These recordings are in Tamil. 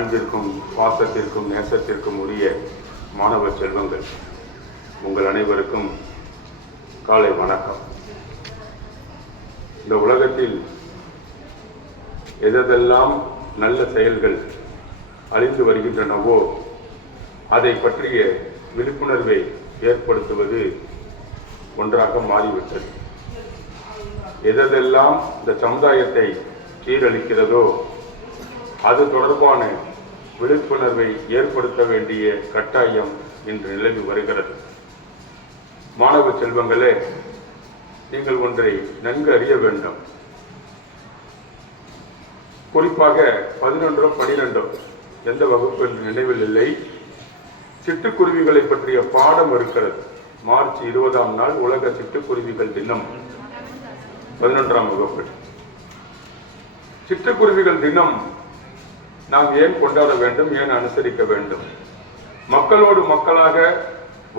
அன்பிற்கும் பாசத்திற்கும் நேசத்திற்கும் உரிய மாணவ செல்வங்கள், உங்கள் அனைவருக்கும் காலை வணக்கம். இந்த உலகத்தில் எதெல்லாம் நல்ல செயல்கள் அழிந்து வருகின்றனவோ அதை பற்றிய விழிப்புணர்வை ஏற்படுத்துவது ஒன்றாக மாறிவிட்டது. எதெல்லாம் இந்த சமுதாயத்தை சீரழிக்கிறதோ அது தொடர்பான விழிப்புணர்வை ஏற்படுத்த வேண்டிய கட்டாயம் இன்று நிலவி வருகிறது. மாணவ செல்வங்களே, நீங்கள் ஒன்றை நன்கு அறிய வேண்டும். குறிப்பாக 11 12 எந்த வகுப்பு என்று நினைவில் இல்லை, சிட்டுக்குருவிகளை பற்றிய பாடம் இருக்கிறது. மார்ச் 20ஆம் நாள் உலக சிட்டுக்குருவிகள் தினம், 11ஆம் வகுப்பு. சிட்டுக்குருவிகள் தினம் நாம் ஏன் கொண்டாட வேண்டும், ஏன் அனுசரிக்க வேண்டும்? மக்களோடு மக்களாக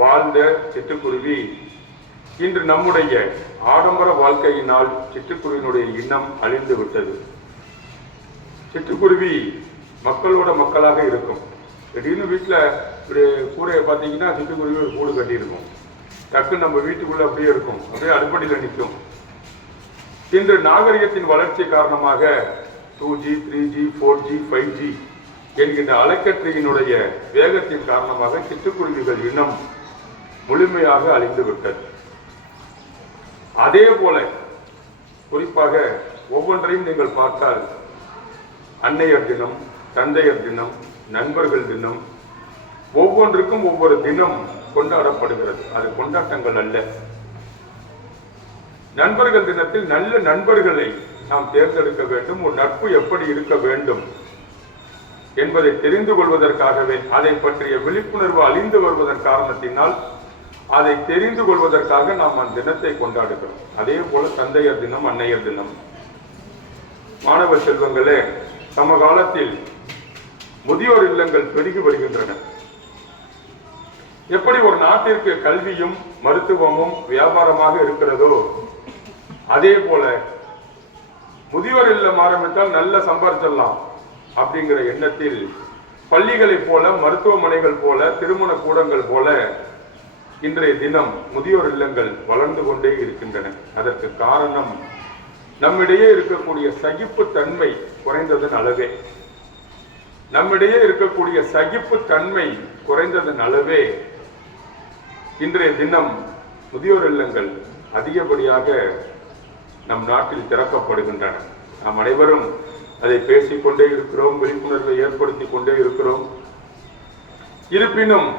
வாழ்ந்த சிட்டுக்குருவி இன்று நம்முடைய ஆடம்பர வாழ்க்கையினால் சிட்டுக்குருவினுடைய இனம் அழிந்து விட்டது. சிட்டுக்குருவி மக்களோட மக்களாக இருக்கும். திடீர்னு வீட்டில் இப்படி கூரையை பார்த்தீங்கன்னா சிட்டுக்குருவி ஒரு கூடு கட்டியிருக்கும். டக்குன்னு நம்ம வீட்டுக்குள்ள அப்படியே இருக்கும், அப்படியே அடுப்படியில் நிற்கும். இன்று நாகரிகத்தின் வளர்ச்சி காரணமாக 2G 3G 4G 5G என்கின்ற அலைக்கற்றையினுடைய வேகத்தின் காரணமாக சிட்டுக்குருவிகள் இனம் முழுமையாக அழிந்து விட்டது. அதே போல குறிப்பாக ஒவ்வொன்றையும் நீங்கள் பார்த்தால் அன்னையர் தினம், தந்தையர் தினம், நண்பர்கள் தினம், ஒவ்வொன்றுக்கும் ஒவ்வொரு தினம் கொண்டாடப்படுகிறது. அது கொண்டாட்டங்கள் அல்ல. நண்பர்கள் தினத்தில் நல்ல நண்பர்களை நாம் தேர்ந்தெடுக்க வேண்டும். ஒரு நட்பு எப்படி இருக்க வேண்டும் என்பதை தெரிந்து கொள்வதற்காகவே, அதை பற்றிய விழிப்புணர்வு அழிந்து வருவதன் காரணத்தினால் அதை தெரிந்து கொள்வதற்காக நாம் அந்த தினத்தை கொண்டாடுகிறோம். அதே போல தந்தையர் தினம், அன்னையர் தினம். மாணவ செல்வங்களே, சமகாலத்தில் முதியோர் இல்லங்கள் பெருகி வருகின்றன. எப்படி ஒரு நாட்டிற்கு கல்வியும் மருத்துவமும் வியாபாரமாக இருக்கிறதோ அதே போல முதியோர் இல்லம் ஆரம்பித்தால் நல்ல சம்பாதிச்சிடலாம் அப்படிங்கிற எண்ணத்தில் பள்ளிகளை போல, மருத்துவமனைகள் போல, திருமண கூடங்கள் போல இன்றைய தினம் முதியோர் இல்லங்கள் வளர்ந்து கொண்டே இருக்கின்றன. அதற்கு காரணம் நம்மிடையே இருக்கக்கூடிய சகிப்பு தன்மை குறைந்ததன் அளவே. நம்மிடையே இருக்கக்கூடிய சகிப்பு தன்மை குறைந்ததன் அளவே இன்றைய தினம் முதியோர் இல்லங்கள் அதிகப்படியாக நம் நாட்டில் திறக்கப்படுகின்றன. நாம் அனைவரும் அதை பேசிக்கொண்டே இருக்கிறோம், விழிப்புணர்வை ஏற்படுத்தி கொண்டே இருக்கிறோம். இருப்பினும்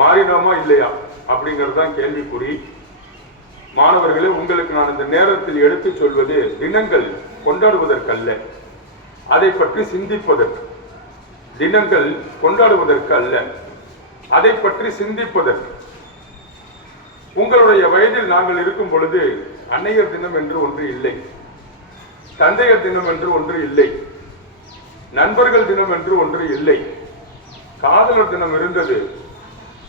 மாறினோமா இல்லையா அப்படிங்கிறதுதான் கேள்விக்குறி. மாணவர்களே, உங்களுக்கு நான் இந்த நேரத்தில் எடுத்து சொல்வது தினங்கள் கொண்டாடுவதற்கல்ல, அதை பற்றி சிந்திப்பதற்கு. தினங்கள் கொண்டாடுவதற்கு அல்ல, அதை பற்றி சிந்திப்பதற்கு. உங்களுடைய வயதில் நாங்கள் இருக்கும் பொழுது அன்னையர் தினம் என்று ஒன்று இல்லை, தந்தையர் தினம் என்று ஒன்று இல்லை, நண்பர்கள் தினம் என்று ஒன்று இல்லை. காதலர் தினம் இருந்தது.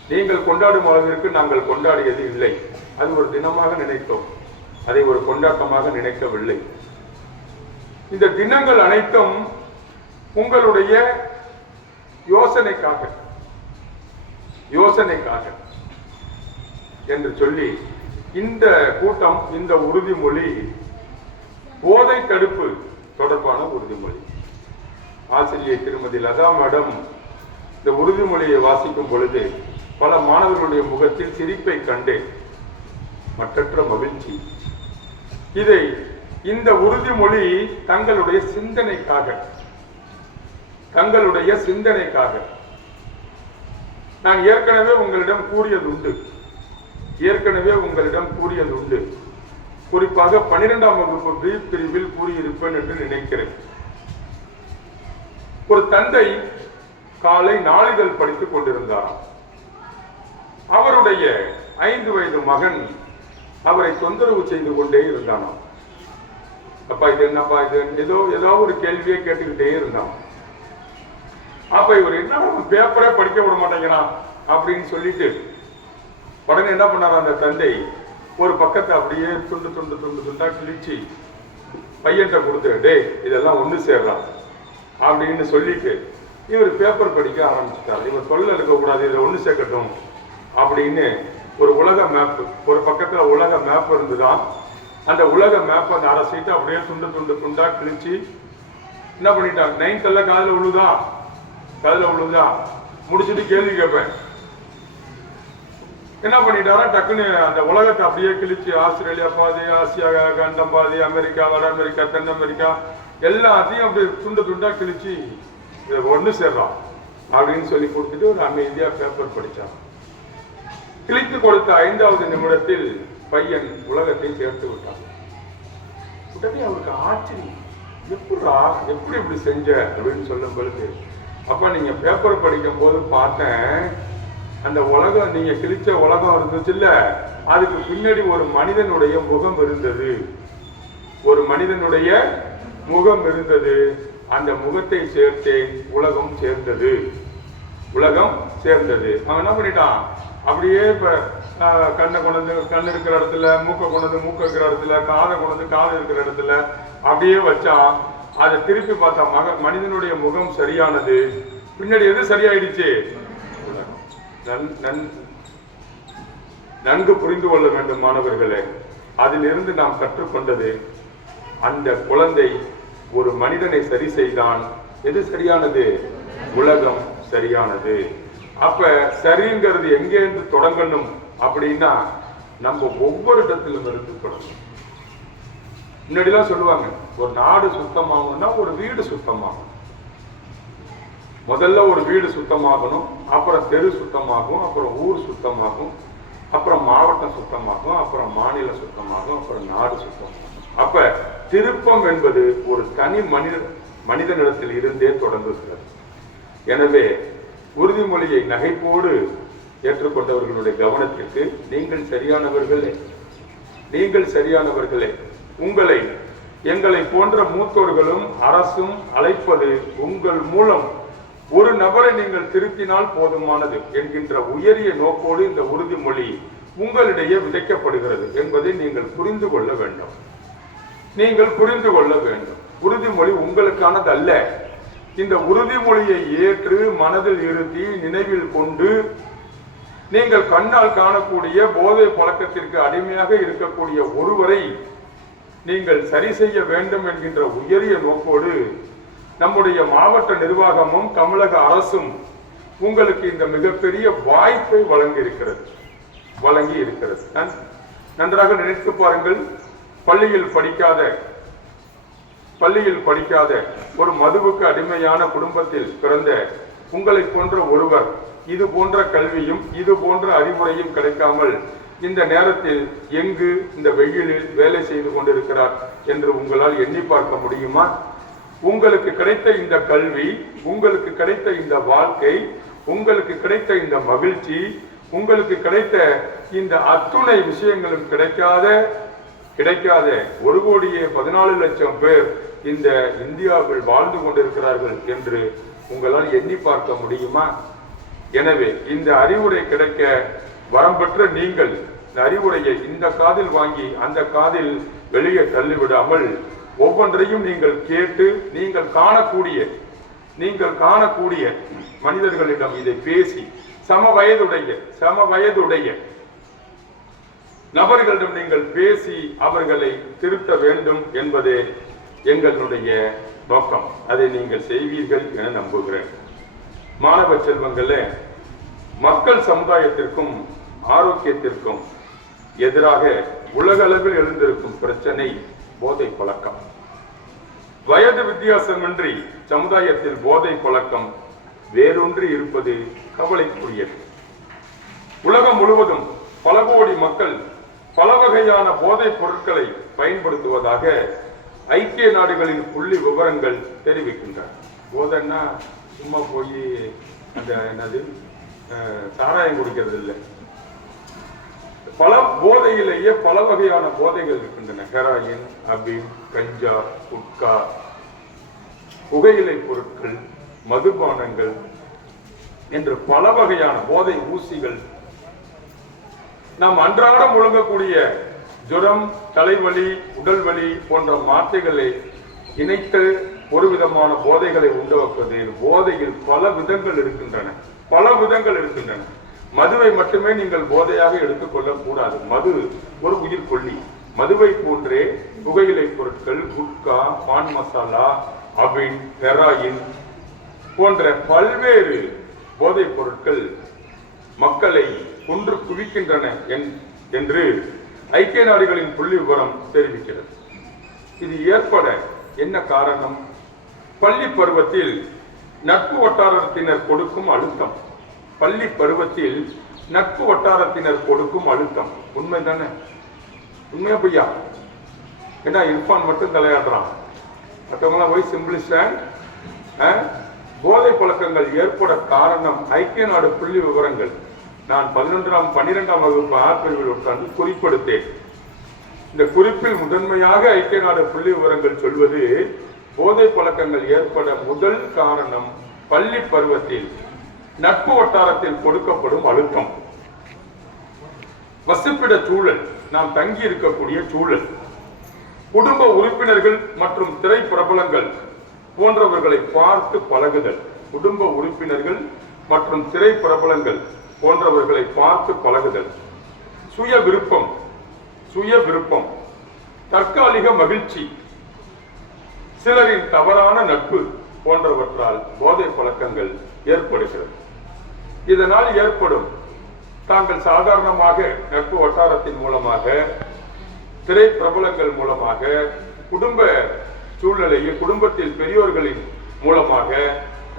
நீங்கள் கொண்டாடும் அளவிற்கு நாங்கள் கொண்டாடியது இல்லை. அது ஒரு தினமாக நினைத்தோம், அதை ஒரு கொண்டாட்டமாக நினைக்கவில்லை. இந்த தினங்கள் அனைத்தும் உங்களுடைய யோசனைக்காக என்று சொல்லி இந்த கூட்டம், இந்த உறுதிமொழி போதை தடுப்பு தொடர்பான உறுதிமொழி. ஆசிரியர் திருமதி லதா மேடம் இந்த உறுதிமொழியை வாசிக்கும் பொழுது பல மாணவர்களுடைய முகத்தில் சிரிப்பை கண்டேன், மற்றற்ற மகிழ்ச்சி. இந்த உறுதிமொழி தங்களுடைய சிந்தனைக்காக நான் ஏற்கனவே உங்களிடம் கூறியது உண்டு. குறிப்பாக 12ஆம் வகுப்பு பி பிரிவில் கூறியிருப்பேன் என்று நினைக்கிறேன். ஒரு தந்தை காலை நாளிதழ் படித்துக் கொண்டிருந்தாராம். அவருடைய 5 வயது மகன் அவரை தொந்தரவு செய்து கொண்டே இருந்தானாம். அப்பா இது என்னப்பா இது, ஏதோ ஒரு கேள்வியை கேட்டுக்கிட்டே இருந்தான். அப்ப இவர் என்ன பேப்பரே படிக்க விட மாட்டேங்கிறான் அப்படின்னு சொல்லிட்டு உடனே என்ன பண்ணார் அந்த தந்தை, ஒரு பக்கத்தை அப்படியே துண்டா கிழிச்சு பையன்கிட்ட கொடுத்து, டே இதெல்லாம் ஒன்று சேர்றான் அப்படின்னு சொல்லிட்டு இவர் பேப்பர் படிக்க ஆரம்பிச்சுட்டார். இவர் தொல்லை இருக்கக்கூடாது, இதை ஒன்று சேர்க்கட்டும் அப்படின்னு ஒரு உலக மேப்பு, ஒரு பக்கத்துல உலக மேப் இருந்துதான். அந்த உலக மேப் அந்த அரை சீட்டை அப்படியே துண்டா கிழிச்சு என்ன பண்ணிட்டாங்க, 9th எல்லாம் காதுல விழுதா முடிச்சுட்டு கேள்வி கேட்பேன். என்ன பண்ணிட்டாரா, டக்குன்னு அந்த உலகத்தை அப்படியே கிழிச்சு ஆஸ்திரேலியா பாதி, ஆசியா கண்டம் பாதி, அமெரிக்கா, வட அமெரிக்கா, தென் அமெரிக்கா எல்லாத்தையும் அப்படி துண்டா கிழிச்சு இதை ஒன்று சேர்றான் அப்படின்னு சொல்லி கொடுத்துட்டு ஒரு அமைதியா பேப்பர் படிச்சான். கிழித்து கொடுத்த 5வது நிமிடத்தில் பையன் உலகத்தை சேர்த்து விட்டான். உடனே அவருக்கு ஆச்சரியம், எப்படி இப்படி செஞ்ச அப்படின்னு சொல்லும் பொழுது, அப்ப நீங்க பேப்பர் படிக்கும் போது பார்த்தேன், அந்த உலகம் நீங்க கிழிச்ச உலகம் இருந்துச்சு இல்ல, அதுக்கு பின்னாடி ஒரு மனிதனுடைய முகம் இருந்தது. ஒரு மனிதனுடைய முகம் இருந்தது. அந்த முகத்தை சேர்த்தே உலகம் சேர்ந்தது. அவன் என்ன பண்ணிட்டான், அப்படியே இப்ப கண்ணை கொண்டு கண்ணு இருக்கிற இடத்துல, மூக்கை கொண்டு மூக்கு இருக்கிற இடத்துல, காதை கொண்டு காது இருக்கிற இடத்துல அப்படியே வச்சான். அதை திருப்பி பார்த்தா மனிதனுடைய முகம் சரியானது. பின்னாடி எது சரியாயிடுச்சு? நன்கு புரிந்து கொள்ள வேண்டும் மாணவர்களே. அதிலிருந்து நாம் கற்றுக்கொண்டது, அந்த குழந்தை ஒரு மனிதனை சரி செய்தான். எது சரியானது? உலகம் சரியானது. அப்ப சரிங்கிறது எங்கேருந்து தொடங்கணும் அப்படின்னா, நம்ம ஒவ்வொரு இடத்திலும் இருந்து தொடங்கணும். முன்னாடிலாம் சொல்லுவாங்க, ஒரு நாடு சுத்தமாகணும்னா ஒரு வீடு சுத்தமாகணும். முதல்ல ஒரு வீடு சுத்தமாகணும், அப்புறம் தெரு சுத்தமாகும், அப்புறம் ஊர் சுத்தமாகும், அப்புறம் மாவட்டம் சுத்தமாகும், அப்புறம் மாநிலம் சுத்தமாகும், அப்புறம் நாடு சுத்தமாகும். அப்ப திருப்பம் என்பது ஒரு தனி மனிதனிடத்தில் இருந்தே தொடங்குகிறது. எனவே உறுதிமொழியை நகைப்போடு ஏற்றுக்கொண்டவர்களுடைய கவனத்திற்கு, நீங்கள் சரியானவர்களே, எங்களை போன்ற மூத்தோர்களும் அரசும் அழைப்பது உங்கள் மூலம் ஒரு நபரை நீங்கள் திருத்தினால் போதுமானது என்கின்ற உயரிய நோக்கோடு இந்த உறுதிமொழி உங்களிடையே விதைக்கப்படுகிறது என்பதை நீங்கள் புரிந்து கொள்ள வேண்டும். உறுதிமொழி உங்களுக்கானது அல்ல. இந்த உறுதிமொழியை ஏற்று மனதில் இருத்தி நினைவில் கொண்டு நீங்கள் கண்ணால் காணக்கூடிய போதை பழக்கத்திற்கு அடிமையாக இருக்கக்கூடிய ஒருவரை நீங்கள் சரி செய்ய வேண்டும் என்கின்ற உயரிய நோக்கோடு நம்முடைய மாவட்ட நிர்வாகமும் தமிழக அரசும் உங்களுக்கு இந்த மிகப்பெரிய வாய்ப்பை வழங்கி இருக்கிறது. நன்றாக நினைத்து பாருங்கள். பள்ளியில் படிக்காத ஒரு மதுவுக்கு அடிமையான குடும்பத்தில் பிறந்த உங்களை போன்ற ஒருவர் இது போன்ற கல்வியும் இது போன்ற அறிவுரையும் கிடைக்காமல் இந்த நேரத்தில் எங்கு இந்த வெயிலில் வேலை செய்து கொண்டிருக்கிறார் என்று உங்களால் எண்ணி பார்க்க முடியுமா? உங்களுக்கு கிடைத்த இந்த கல்வி, உங்களுக்கு கிடைத்த இந்த வாழ்க்கை, உங்களுக்கு கிடைத்த இந்த மகிழ்ச்சி, உங்களுக்கு கிடைத்த இந்த அத்துணை விஷயங்களும் கிடைக்காத 1,14,00,000 பேர் இந்த இந்தியாவில் வாழ்ந்து கொண்டிருக்கிறார்கள் என்று உங்களால் எண்ணி பார்க்க முடியுமா? எனவே இந்த அறிவுரை கிடைக்க வரம்பெற்ற நீங்கள் இந்த அறிவுரையை இந்த காதில் வாங்கி அந்த காதில் வெளியே தள்ளிவிடாமல் ஒவ்வொன்றையும் நீங்கள் கேட்டு நீங்கள் காணக்கூடிய மனிதர்களிடம் இதை பேசி சம வயதுடைய நபர்களிடம் நீங்கள் பேசி அவர்களை திருத்த வேண்டும் என்பதே எங்களுடைய நோக்கம். அதை நீங்கள் செய்வீர்கள் என நம்புகிறேன். மாணவ செல்வங்களே, மக்கள் சமுதாயத்திற்கும் ஆரோக்கியத்திற்கும் எதிராக உலக அளவில் எழுந்திருக்கும் பிரச்சனை போதை பழக்கம். வயது வித்தியாசமின்றி சமுதாயத்தில் போதை பழக்கம் வேரூன்றி இருப்பது கவலைக்குரியது. உலகம் முழுவதும் பல கோடி மக்கள் பல வகையான போதைப் பொருட்களை பயன்படுத்துவதாக ஐக்கிய நாடுகளின் புள்ளி விவரங்கள் தெரிவிக்கின்றன. போதைன்னா சும்மா போய் அந்த சாராயம் குடிக்கிறது இல்லை. பல போதையிலேயே பல வகையான போதைகள் இருக்கின்றன. ஹெராயின், அபீன், கஞ்சா, குட்கா, புகையிலை பொருட்கள், மதுபானங்கள் என்று பல வகையான போதை ஊசிகள். நாம் அன்றாடம் முழங்கக்கூடிய ஜுரம், தலைவலி, உடல் வலி போன்ற வார்த்தைகளை இணைத்து ஒரு விதமான போதைகளை உண்டாக்குவது. போதையில் பல விதங்கள் இருக்கின்றன. மதுவை மட்டுமே நீங்கள் போதையாக எடுத்துக்கொள்ளக் கூடாது. மது ஒரு உயிர் கொல்லி. மதுவை போன்றே புகையிலை பொருட்கள், குட்கா, பான் மசாலா, அபின், ஹெராயின் போன்ற பல்வேறு போதைப் பொருட்கள் மக்களை கொன்று குவிக்கின்றன என்று ஐக்கிய நாடுகளின் புள்ளி விவரம் தெரிவிக்கிறது. இது ஏற்பட என்ன காரணம்? பள்ளி பருவத்தில் நட்பு வட்டாரத்தினர் கொடுக்கும் அழுத்தம். உண்மைதானே? உண்மையா பொய்யா? ஏன்னா இர்ஃபான் மட்டும் தலையாடுறான், மற்றவங்களாம் போய் சிம்பிளிஸ்ட். போதை பழக்கங்கள் ஏற்பட காரணம் ஐக்கிய நாடு புள்ளி விவரங்கள். நான் 12ஆம் வகுப்பு ஆப்பிரிவில் உட்கார்ந்து குறிப்பெடுத்தேன். இந்த குறிப்பில் முதன்மையாக ஐக்கிய நாடு புள்ளி விவரங்கள் சொல்வது, போதை பழக்கங்கள் ஏற்பட முதல் காரணம் பள்ளி பருவத்தில் நட்பு வட்டாரத்தில் கொடுக்கப்படும் அழுத்தம். வசிப்பிட சூழல், நாம் தங்கி இருக்கக்கூடிய சூழல், குடும்ப உறுப்பினர்கள் மற்றும் திரைப்பிரபலங்கள் போன்றவர்களை பார்த்து பழகுதல். சுய விருப்பம், தற்காலிக மகிழ்ச்சி, சிலரின் தவறான நட்பு போன்றவற்றால் போதை பழக்கங்கள் ஏற்படுகிறது. இதனால் ஏற்படும், தாங்கள் சாதாரணமாக நட்பு வட்டாரத்தின் மூலமாக, திரைப்பிரபலங்கள் மூலமாக, குடும்ப சூழ்நிலையில் குடும்பத்தில் பெரியோர்களின் மூலமாக,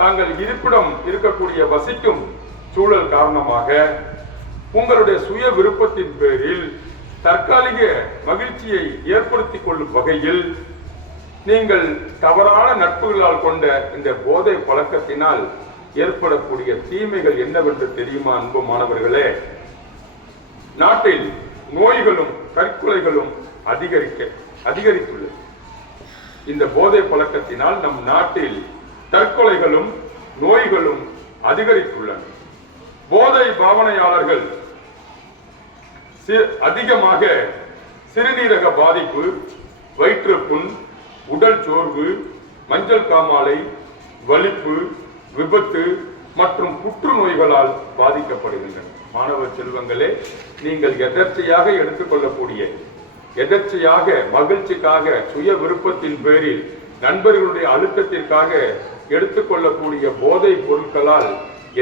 தாங்கள் இருப்பிடம் இருக்கக்கூடிய வசிக்கும் சூழல் காரணமாக, உங்களுடைய சுய விருப்பத்தின் பேரில் தற்காலிக மகிழ்ச்சியை ஏற்படுத்திக் கொள்ளும் வகையில் நீங்கள் தவறான நட்புகளால் கொண்ட இந்த போதை பழக்கத்தினால் ஏற்படக்கூடிய தீமைகள் என்னவென்று தெரியுமா அன்பு மாணவர்களே? நாட்டில் நோய்களும் தற்கொலைகளும் அதிகரித்துள்ளது. இந்த போதை பழக்கத்தினால் நம் நாட்டில் தற்கொலைகளும் நோய்களும் அதிகரித்துள்ளன. போதை பாவனையாளர்கள் அதிகமாக சிறுநீரக பாதிப்பு, வயிற்றுப்புண், உடல் சோர்வு, மஞ்சள் காமாலை, வலிப்பு, விபத்து மற்றும் புற்றுநோய்களால் பாதிக்கப்படுகின்றன. மாணவ செல்வங்களே, நீங்கள் எதர்ச்சையாக எடுத்துக்கொள்ளக்கூடிய, எதர்ச்சையாக மகிழ்ச்சிக்காக, சுய விருப்பத்தின் பேரில் நண்பர்களுடைய அழுத்தத்திற்காக எடுத்துக்கொள்ளக்கூடிய போதை பொருட்களால்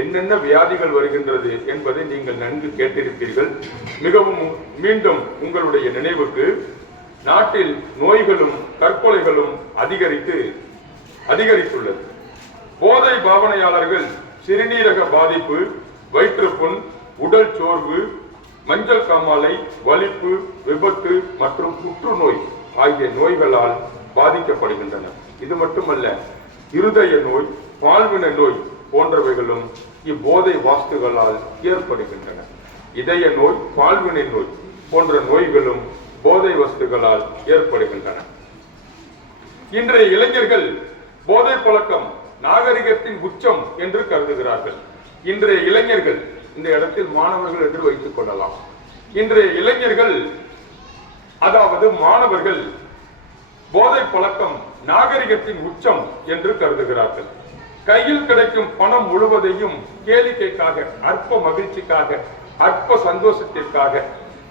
என்னென்ன வியாதிகள் வருகின்றது என்பதை நீங்கள் நன்கு கேட்டிருப்பீர்கள். மிகவும் மீண்டும் உங்களுடைய நினைவுக்கு, நாட்டில் நோய்களும் தற்கொலைகளும் அதிகரித்துள்ளது. போதை பாவனையாளர்கள் சிறுநீரக பாதிப்பு, வயிற்றுப்புண், உடல் சோர்வு, மஞ்சள் காமாலை, வலிப்பு, விபத்து மற்றும் புற்றுநோய் ஆகிய நோய்களால் பாதிக்கப்படுகின்றனர். இது மட்டுமல்ல, இருதய நோய், பால்வினை நோய் போன்றவைகளும் இப்போதை வாஸ்துகளால் ஏற்படுகின்றன. இதய நோய், பால்வினை நோய் போன்ற நோய்களும் போதை வஸ்துகளால் ஏற்படுகின்றன. இன்றைய இளைஞர்கள் போதை பழக்கம் நாகரிகத்தின் உச்சம் என்று கருதுகிறார்கள். இன்றைய இளைஞர்கள், இந்த இடத்தில் மாணவர்கள் என்று வைத்துக் கொள்ளலாம், இன்றைய இளைஞர்கள் அதாவது மாணவர்கள் போதை பழக்கம் நாகரிகத்தின் உச்சம் என்று கருதுகிறார்கள். கையில் கிடைக்கும் பணம் முழுவதையும் கேளிக்கைக்காக, அற்ப மகிழ்ச்சிக்காக, அற்ப சந்தோஷத்திற்காக,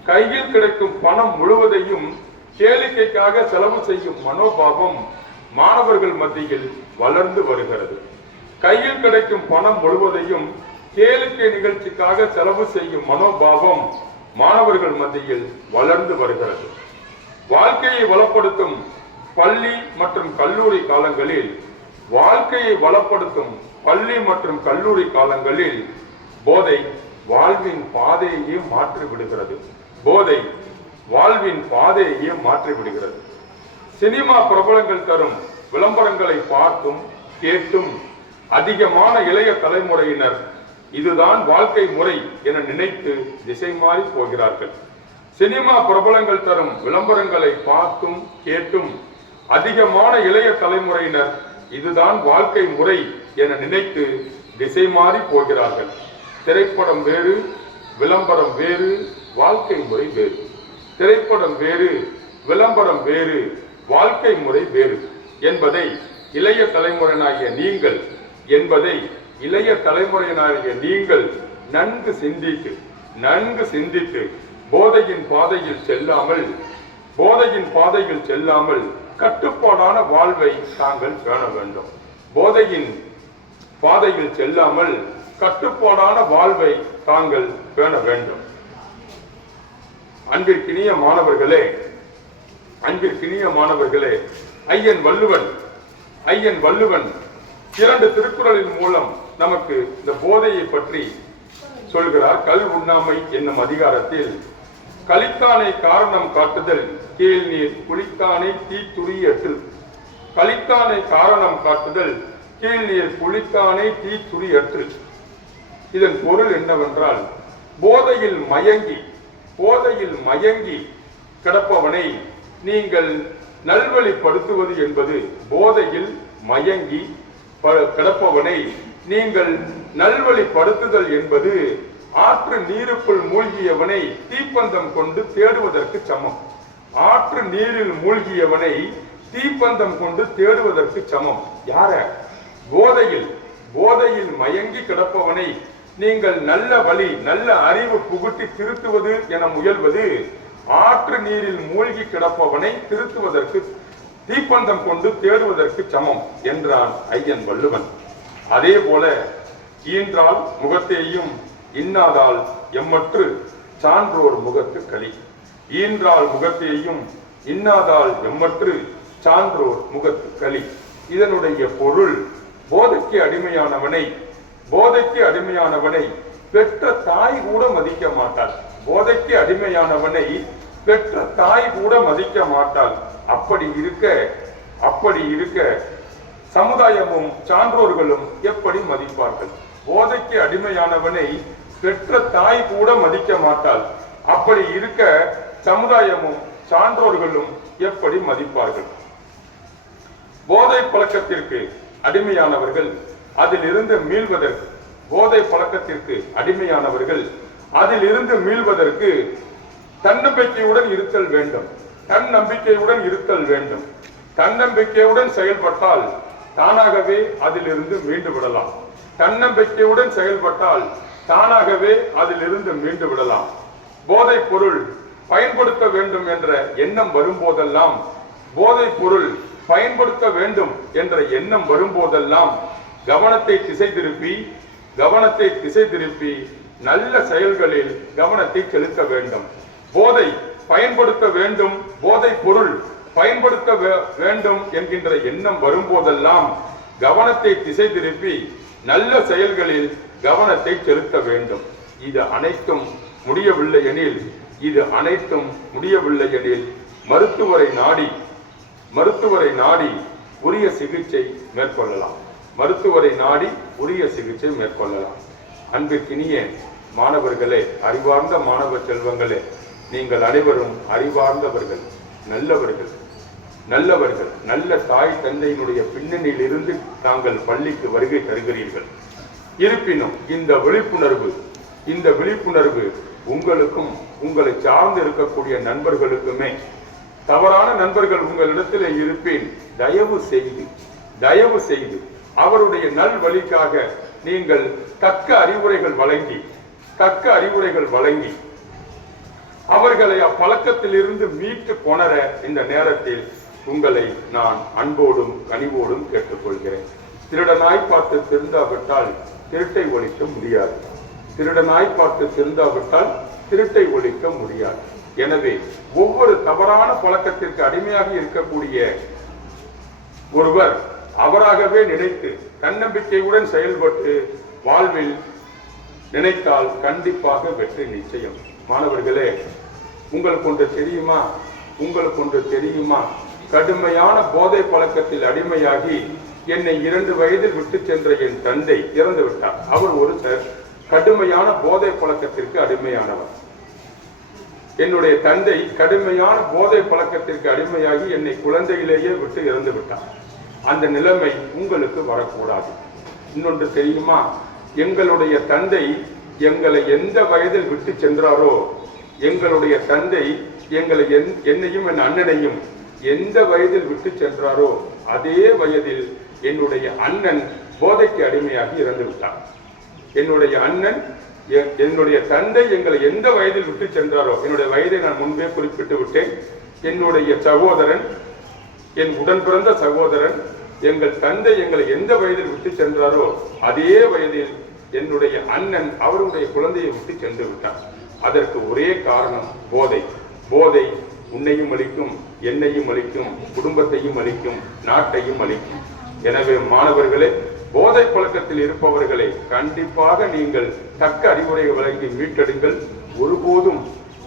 கையில் கிடைக்கும் பணம் முழுவதையும் கேளிக்கைக்காக செலவு செய்யும் மனோபாவம் மாணவர்கள் மத்தியில் வளர்ந்து வருகிறது. கையில் கிடைக்கும் பணம் முழுவதையும் கேளிக்கை நிகழ்ச்சிக்காக செலவு செய்யும் மனோபாவம் மாணவர்கள் மத்தியில் வளர்ந்து வருகிறது. வாழ்க்கையை வளப்படுத்தும் பள்ளி மற்றும் கல்லூரி காலங்களில் போதை வாழ்வின் பாதையையே மாற்றிவிடுகிறது. சினிமா பிரபலங்கள் தரும் விளம்பரங்களை பார்த்தும் கேட்டும் அதிகமான இளைய தலைமுறையினர் இதுதான் வாழ்க்கை முறை என நினைத்து திசை மாறி போகிறார்கள். சினிமா பிரபலங்கள் தரும் விளம்பரங்களை பார்த்தும் கேட்டும் அதிகமான இளைய தலைமுறையினர் இதுதான் வாழ்க்கை முறை என நினைத்து திசை மாறி போகிறார்கள். திரைப்படம் வேறு, விளம்பரம் வேறு, வாழ்க்கை முறை வேறு. திரைப்படம் வேறு, விளம்பரம் வேறு, வாழ்க்கை முறை வேறு என்பதை இளைய தலைமுறையினாகிய நீங்கள் என்பதை இளைய தலைமுறையினாகிய நீங்கள் நன்கு சிந்தித்து போதையின் பாதையில் செல்லாமல் கட்டுப்பாடான வாழ்வை தாங்கள் பேண வேண்டும். போதையின் பாதையில் செல்லாமல் கட்டுப்பாடான வாழ்வை தாங்கள் பேண வேண்டும். அன்பிற்கினிய மாணவர்களே, ஐயன் வள்ளுவன் 2 திருக்குறளின் மூலம் நமக்கு இந்த போதையை பற்றி சொல்கிறார். கல் உண்ணாமை என்னும் அதிகாரத்தில், கலித்தானை காரணம் காட்டுதல் கீழ்நீர் குளித்தானை தீத்துரியற்று. கலித்தானை காரணம் காட்டுதல் கீழ்நீர் குளித்தானை தீத்துரியற்று. இதன் பொருள் என்னவென்றால், போதையில் மயங்கி கிடப்பவனை நீங்கள் நல்வழிப்படுத்துவது என்பது, போதையில் மயங்கி கிடப்பவனை நீங்கள் நல்வழிப்படுத்துதல் என்பது ஆற்று நீருக்குள் மூழ்கியவனை தீப்பந்தம் கொண்டு தேடுவதற்கு சமம். ஆற்று நீரில் மூழ்கியவனை தீப்பந்தம் கொண்டு தேடுவதற்கு சமம். யார? போதையில் மயங்கி கிடப்பவனை நீங்கள் நல்ல அறிவு புகுட்டி திருத்துவது என முயல்வது ஆற்று நீரில் மூழ்கி கிடப்பவனை திருத்துவதற்கு தீப்பந்தம் கொண்டு தேடுவதற்கு சமம் என்றான் ஐயன் வள்ளுவன். அதே போல ஈன்றால் முகத்தேயும் இன்னாதால் எம்மற்று சான்றோர் முகத்து களி. ஈன்றால் முகத்தேயும் இன்னாதால் எம்மற்று சான்றோர் முகத்து களி. இதனுடைய பொருள், போதைக்கு அடிமையானவனை பெற்ற தாய் கூட மதிக்க மாட்டாள். போதைக்கு அடிமையானவனை பெற்ற தாய் கூட மதிக்க மாட்டாள். அப்படி இருக்க சமுதாயமும் சான்றோர்களும் எப்படி மதிப்பார்கள்? போதைக்கு அடிமையானவனை பெற்ற தாய் கூட மதிக்க மாட்டாள். அப்படி இருக்க சமுதாயமும் சான்றோர்களும் எப்படி மதிப்பார்கள்? போதை பழக்கத்திற்கு அடிமையானவர்கள் அதிலிருந்து மீள்வதற்கு தன்னம்பிக்கையுடன் இருத்தல் வேண்டும். தன்னம்பிக்கையுடன் செயல்பட்டால் தானாகவே அதிலிருந்து மீண்டு விடலாம். போதை பொருள் பயன்படுத்த வேண்டும் என்ற எண்ணம் வரும்போதெல்லாம் கவனத்தை திசை திருப்பி நல்ல செயல்களில் கவனத்தை செலுத்த வேண்டும். போதை பொருள் பயன்படுத்த வேண்டும் என்கின்ற எண்ணம் வரும்போதெல்லாம் கவனத்தை திசை திருப்பி நல்ல செயல்களில் கவனத்தை செலுத்த வேண்டும். இது அனைத்தும் முடியவில்லை எனில் மருத்துவரை நாடி உரிய சிகிச்சை மேற்கொள்ளலாம். அன்பிற்கினிய மாணவர்களே, அறிவார்ந்த மாணவ செல்வங்களே, நீங்கள் அனைவரும் அறிவார்ந்தவர்கள், நல்லவர்கள். நல்ல தாய் தந்தையினுடைய பின்னணியில் இருந்து தாங்கள் பள்ளிக்கு வருகை தருகிறீர்கள். இருப்பினும் இந்த விழிப்புணர்வு உங்களுக்கும் உங்களை சார்ந்து இருக்கக்கூடிய நண்பர்களுக்குமே, தவறான நண்பர்கள் உங்களிடத்தில் இருப்பேன், தயவு செய்து அவருடைய நல் வழிக்காக நீங்கள் தக்க அறிவுரைகள் வழங்கி அவர்களை அப்பழக்கத்தில் இருந்து மீட்டு கொணர இந்த நேரத்தில் உங்களை நான் அன்போடும் கனிவோடும் கேட்டுக்கொள்கிறேன். திருடனாய் பார்த்து திருந்தாவிட்டால் திருட்டை ஒழிக்க முடியாது. எனவே ஒவ்வொரு தவறான பழக்கத்திற்கு அடிமையாக இருக்கக்கூடிய ஒருவர் அவராகவே நினைத்து தன்னம்பிக்கையுடன் செயல்பட்டு வாழ்வில் நினைத்தால் கண்டிப்பாக வெற்றி நிச்சயம். மாணவர்களே, உங்களுக்கு ஒன்று தெரியுமா? கடுமையான போதை பழக்கத்தில் அடிமையாகி என்னை 2 வயதில் விட்டு சென்ற என் தந்தை இறந்து விட்டார். அவர் ஒரு கடுமையான போதை பழக்கத்திற்கு அடிமையானவர். என்னுடைய தந்தை கடுமையான போதை பழக்கத்திற்கு அடிமையாகி என்னை குழந்தையிலேயே விட்டு இறந்து விட்டார். அந்த நிலைமை உங்களுக்கு வரக்கூடாது. இன்னொன்று தெரியுமா? எங்களுடைய தந்தை எங்களை எந்த வயதில் விட்டு சென்றாரோ, எங்களுடைய தந்தை என்னையும் என் அண்ணனையும் எந்த வயதில் விட்டு சென்றாரோ அதே வயதில் என்னுடைய அண்ணன் போதைக்கு அடிமையாகி இறந்து விட்டார். என்னுடைய அண்ணன், என்னுடைய தந்தை எங்களை எந்த வயதில் விட்டு சென்றாரோ, என்னுடைய வயதை நான் முன்பே குறிப்பிட்டு விட்டேன். என்னுடைய சகோதரன், என் உடன் பிறந்த சகோதரன், எங்கள் தந்தை எங்களை எந்த வயதில் விட்டு சென்றாரோ அதே வயதில் என்னுடைய அண்ணன் அவருடைய குழந்தையை விட்டு சென்று விட்டார். அதற்கு ஒரே காரணம் போதை. போதை உன்னையும் அளிக்கும், என்னையும் அளிக்கும், குடும்பத்தையும் அளிக்கும், நாட்டையும் அளிக்கும். எனவே மாணவர்களே, போதை பழக்கத்தில் இருப்பவர்களை கண்டிப்பாக நீங்கள் தக்க அறிவுரை வழங்கி மீட்டெடுங்கள். ஒருபோதும்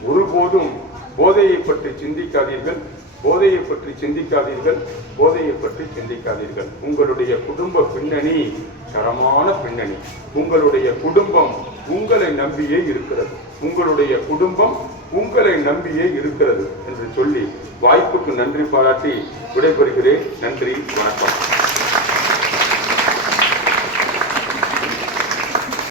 ஒருபோதும் போதையை பற்றி சிந்திக்காதீர்கள், போதையை பற்றி சிந்திக்காதீர்கள், போதையை பற்றி சிந்திக்காதீர்கள். உங்களுடைய குடும்ப பின்னணி தரமான பின்னணி. உங்களுடைய குடும்பம் உங்களை நம்பியே இருக்கிறது. உங்களுடைய குடும்பம் உங்களை நம்பியே இருக்கிறது என்று சொல்லி வாய்ப்புக்கு நன்றி பாராட்டி விடைபெறுகிறேன். நன்றி, வணக்கம்.